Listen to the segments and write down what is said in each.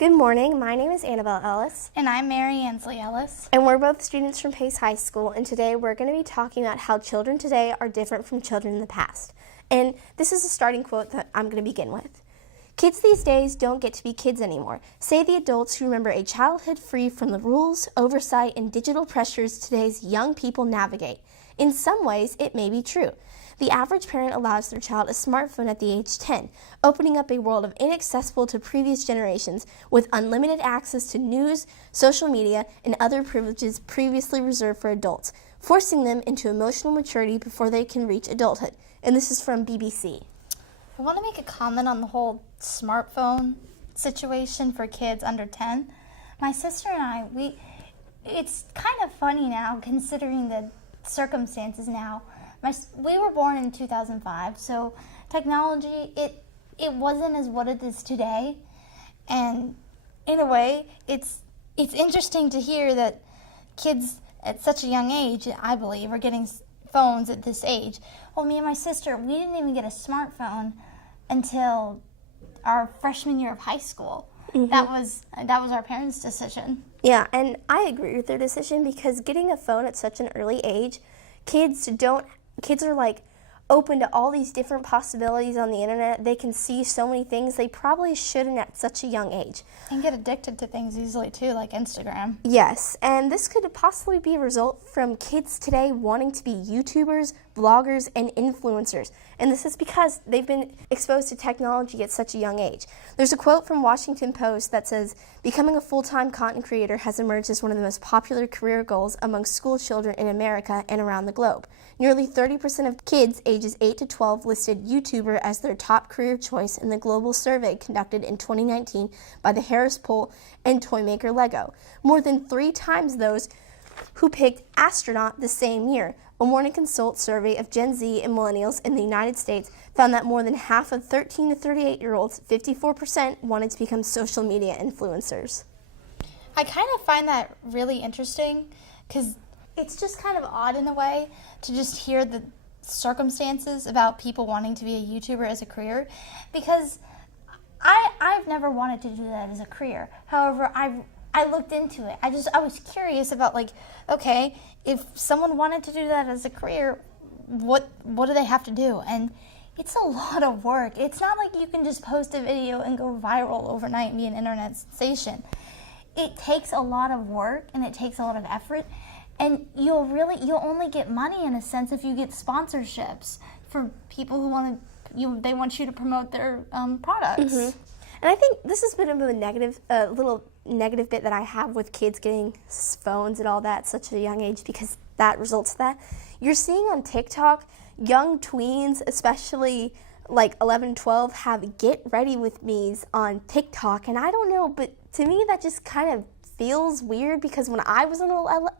Good morning, my name is Annabelle Ellis. And I'm Mary Ansley Ellis. And we're both students from Pace High School, and today we're going to be talking about how children today are different from children in the past. And this is a starting quote that I'm going to begin with. Kids these days don't get to be kids anymore, say the adults who remember a childhood free from the rules, oversight, and digital pressures today's young people navigate. In some ways, it may be true. The average parent allows their child a smartphone at the age 10, opening up a world of inaccessible to previous generations with unlimited access to news, social media, and other privileges previously reserved for adults, forcing them into emotional maturity before they can reach adulthood. And this is from BBC. I want to make a comment on the whole smartphone situation for kids under 10. My sister and I, it's kind of funny now considering the circumstances now. We were born in 2005, so technology, it wasn't as what it is today. And in a way, it's interesting to hear that kids at such a young age, I believe, are getting phones at this age. Well, me and my sister, we didn't even get a smartphone until our freshman year of high school. Mm-hmm. That was our parents' decision. Yeah, and I agree with their decision because getting a phone at such an early age, kids are like open to all these different possibilities on the internet. They can see so many things they probably shouldn't at such a young age. And get addicted to things easily too, like Instagram. Yes, and this could possibly be a result from kids today wanting to be YouTubers, bloggers, and influencers. And this is because they've been exposed to technology at such a young age. There's a quote from Washington Post that says, "Becoming a full-time content creator has emerged as one of the most popular career goals among school children in America and around the globe. Nearly 30% of kids ages 8 to 12 listed YouTuber as their top career choice in the global survey conducted in 2019 by the Harris Poll and toymaker Lego. More than 3 times those who picked astronaut the same year. A Morning Consult survey of Gen Z and millennials in the United States found that more than half of 13 to 38-year-olds, 54%, wanted to become social media influencers." I kind of find that really interesting because it's just kind of odd in a way to just hear the circumstances about people wanting to be a YouTuber as a career, because I've never wanted to do that as a career. However, I looked into it. I was curious about, like, okay, if someone wanted to do that as a career, what do they have to do? And it's a lot of work. It's not like you can just post a video and go viral overnight and be an internet sensation. It takes a lot of work and it takes a lot of effort. And you'll only get money in a sense if you get sponsorships for people who they want you to promote their products. Mm-hmm. And I think this has been a little negative bit that I have with kids getting phones and all that at such a young age, because that results in that. You're seeing on TikTok, young tweens, especially like 11, 12, have get ready with me's on TikTok. And I don't know, but to me that just kind of feels weird, because when I was an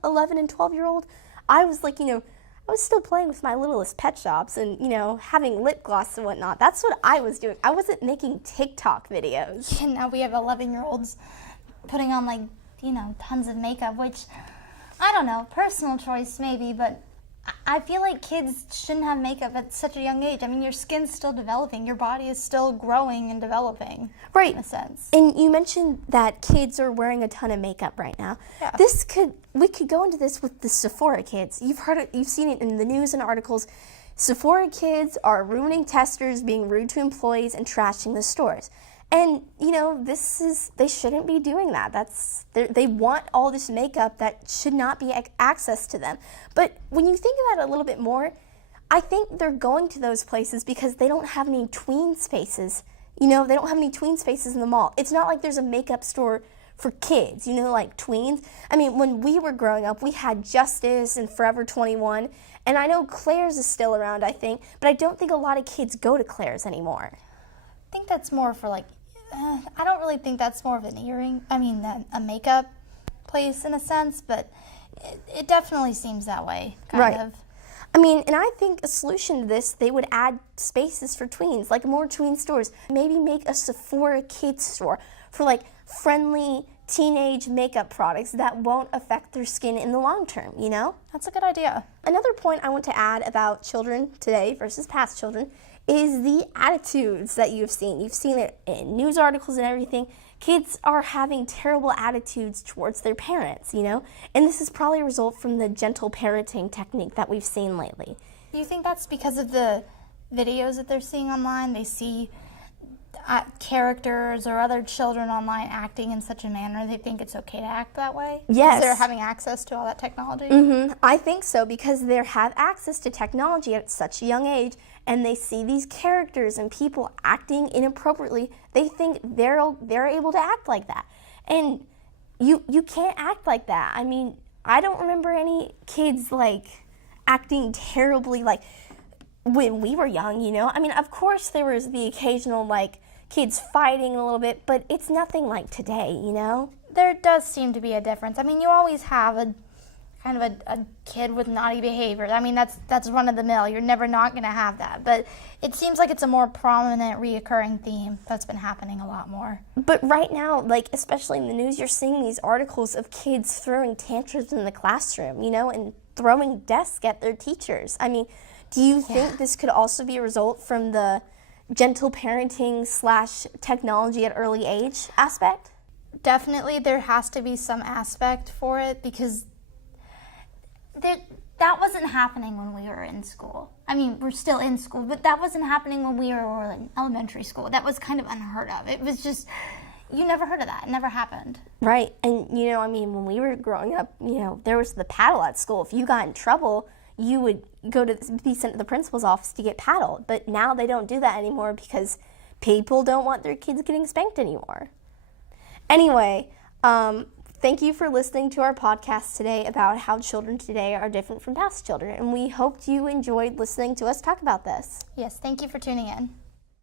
11 and 12-year-old, I was like, I was still playing with my littlest pet shops and, having lip gloss and whatnot. That's what I was doing. I wasn't making TikTok videos. And now we have 11-year-olds putting on, tons of makeup, which, I don't know, personal choice maybe, but I feel like kids shouldn't have makeup at such a young age. I mean, your skin's still developing. Your body is still growing and developing, right, in a sense. And you mentioned that kids are wearing a ton of makeup right now. Yeah. We could go into this with the Sephora kids. You've seen it in the news and articles. Sephora kids are ruining testers, being rude to employees, and trashing the stores. And, they shouldn't be doing that. They want all this makeup that should not be access to them. But when you think about it a little bit more, I think they're going to those places because they don't have any tween spaces. They don't have any tween spaces in the mall. It's not like there's a makeup store for kids, like tweens. I mean, when we were growing up, we had Justice and Forever 21. And I know Claire's is still around, I think. But I don't think a lot of kids go to Claire's anymore. I think that's more for I don't really think that's more of a makeup place in a sense, but it definitely seems that way, kind of. I mean, and I think a solution to this, they would add spaces for tweens, like more tween stores. Maybe make a Sephora kids store for friendly teenage makeup products that won't affect their skin in the long term, That's a good idea. Another point I want to add about children today versus past children is the attitudes that you've seen. You've seen it in news articles and everything. Kids are having terrible attitudes towards their parents, you know? And this is probably a result from the gentle parenting technique that we've seen lately. Do you think that's because of the videos that they're seeing online? They see characters or other children online acting in such a manner, they think it's okay to act that way? Yes. Because they're having access to all that technology? I think so, because they have access to technology at such a young age, and they see these characters and people acting inappropriately. They think they're able to act like that. And you can't act like that. I mean, I don't remember any kids, like, acting terribly, like, when we were young, you know? I mean, of course there was the occasional, like, kids fighting a little bit, but it's nothing like today, you know? There does seem to be a difference. I mean, you always have a kid with naughty behavior. I mean, that's run of the mill. You're never not going to have that. But it seems like it's a more prominent, reoccurring theme that's been happening a lot more. But right now, like, especially in the news, you're seeing these articles of kids throwing tantrums in the classroom, you know, and throwing desks at their teachers. I mean, do you think this could also be a result from the gentle parenting / technology at early age aspect? Definitely there has to be some aspect for it, because that wasn't happening when we were in school. I mean, we're still in school, but that wasn't happening when we were in elementary school. That was kind of unheard of. It was just, you never heard of that. It never happened. Right. And, you know, I mean, when we were growing up, you know, there was the paddle at school. If you got in trouble, you would be sent to the principal's office to get paddled. But now they don't do that anymore because people don't want their kids getting spanked anymore. Anyway, thank you for listening to our podcast today about how children today are different from past children. And we hoped you enjoyed listening to us talk about this. Yes, thank you for tuning in.